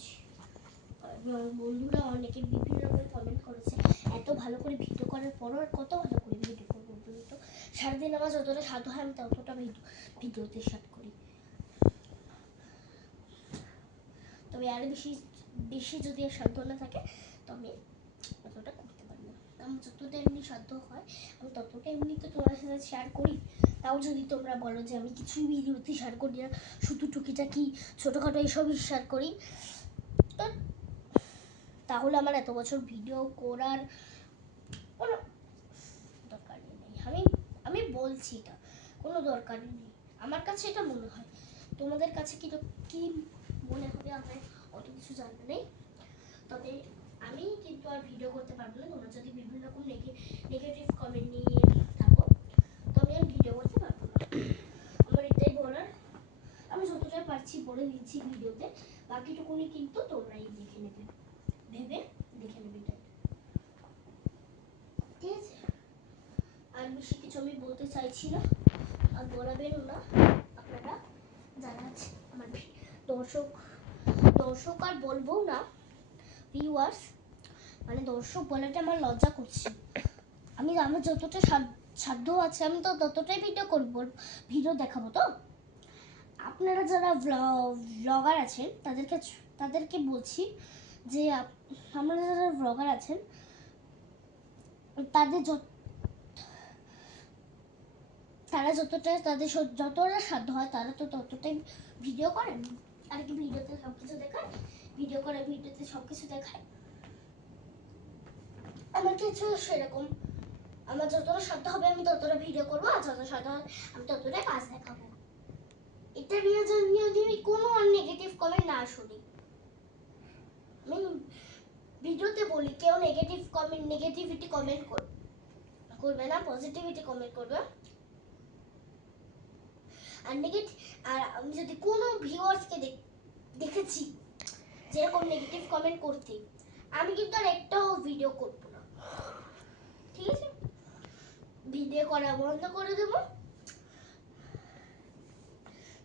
করছি। বন্ধুরা অনেকে বিভিন্ন রকমের কমেন্ট করেছে, এত ভালো করে ভিডিও করার পরও আর কত ভালো করে ভিডিও করবো বলুন তো। সারাদিন আমার যতটা সাধ্য হয় আমি ততটা ভিডিওতে শার্ট করি। তবে আরও বেশি যদি আর সাধ্য না থাকে তো আমি অতটা করতে পারি না। আমার যতটা এমনি সাধ্য হয় আমি ততটা এমনিতে তোমার সাথে শেয়ার করি। তাও যদি তোমরা বলো যে আমি কিছুই ভিডিওতে শেয়ার করি না, শুধু টুকিটাকি ছোটোখাটো এইসবই শেয়ার করি, তো তাহলে আমার এত বছর ভিডিও করার কোনো দরকারই নেই। আমি বলছি এটা কোনো দরকারই নেই, আমার কাছে এটা মনে হয়। তোমাদের কাছে কি মনে হবে আমার অত কিছু জানা নেই। তবে আমি কিন্তু আর ভিডিও করতে পারবো না, তোমরা যদি বিভিন্ন রকম নেগেটিভ কমেন্ট নিয়ে থাকো তো আমি আর ভিডিও করতে পারবো না। আমার এটাই বলার, আমি যতটা পারছি বলে দিচ্ছি ভিডিওতে, বাকিটুকুনি কিন্তু তোমরাই দেখে নেবে, ভেবে দেখে নেবে। ঠিক আছে, আর বেশি কিছু আমি বলতে চাইছি না, আর বলাবেনও না আপনারা যারা আছে আমার দর্শক আর বলবো না, ভিউয়ার্স, মানে দর্শক বলাটা আমার লজ্জা করছে। আমার যতটা সাধ্য আছে আমি তো ততটাই ভিডিও দেখাবো। তো আপনারা যারা ব্লগার আছেন তাদেরকে বলছি যে আপনারা যারা ব্লগার আছেন যতটা সাধ্য হয় তারা তো ততটাই ভিডিও করেন, আর কি ভিডিওতে সবকিছু দেখায়, ভিডিওতে সবকিছু দেখায়। আমার কিছু সেরকম, আমার যতটা সাধ্য হবে আমি ততটা ভিডিও করবো, আর যতটা সাধ্য হবে আমি ততটাই কাজ দেখাবো। এটা নিয়ে যদি কোনো নেগেটিভ কমেন্ট না শুনি, আমি ভিডিওতে বলি কেউ নেগেটিভিটি কমেন্ট করবে না, পজিটিভিটি কমেন্ট করবে। আর আমি যদি কোনো ভিউয়ার্সকে দেখেছি যেরকম নেগেটিভ কমেন্ট করতে, আমি কিন্তু আর একটাও ভিডিও করব না। ঠিক আছে, ভিডিও করা বন্ধ করে দেব।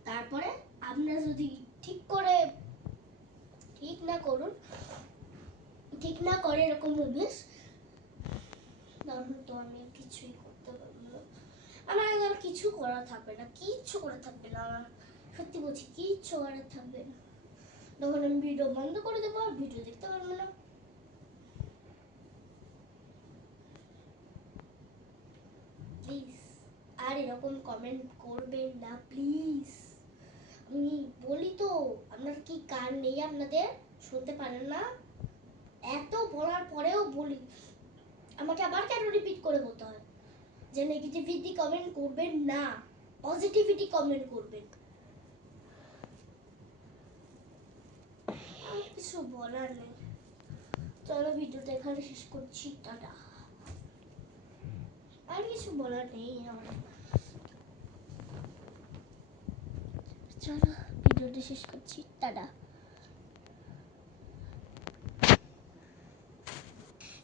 তারপরে আপনারা যদি ঠিক না করে এরকম অভ্যেস, তাহলে তো আমি কিছুই করতে পারবো না। আমার আর কিছু করা থাকবে না, আমার সত্যি বলছি, কিচ্ছু করার থাকবে না। তখন আমি ভিডিও বন্ধ করে দেবো, আর ভিডিও দেখতে পারবো না। প্লিজ আর এরকম কমেন্ট করবেন না প্লিজ। আমি বলি তো, আপনার কি কান নেই? আপনাদের শুনতে পারেন না? এত বলার পরেও বলি, আমাকে আবার কেন রিপিট করে বলতে হয় যে নেগেটিভিটি কমেন্ট করবেন না, পজিটিভিটি কমেন্ট করবেন। আর কিছু বলার নেই। চলো ভিডিওটা এখানে শেষ করছি, টাটা। আর কিছু বলার নেই আমার। চলো ভিডিওটা শেষ করছি, টাটা।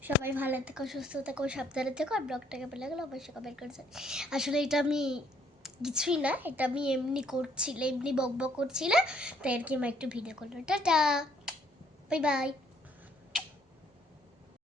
সবাই ভালো থেকো, সুস্থ থেকো, সাবধানে থেকো। আর ব্লগটাকে ভালো লাগলে অবশ্যই কমেন্ট করছে। আসলে এটা আমি কিছুই না, এটা আমি এমনি বকবক করছিলাম, তাই আর কি আমি একটু ভিডিও করলাম। Tata, bye bye.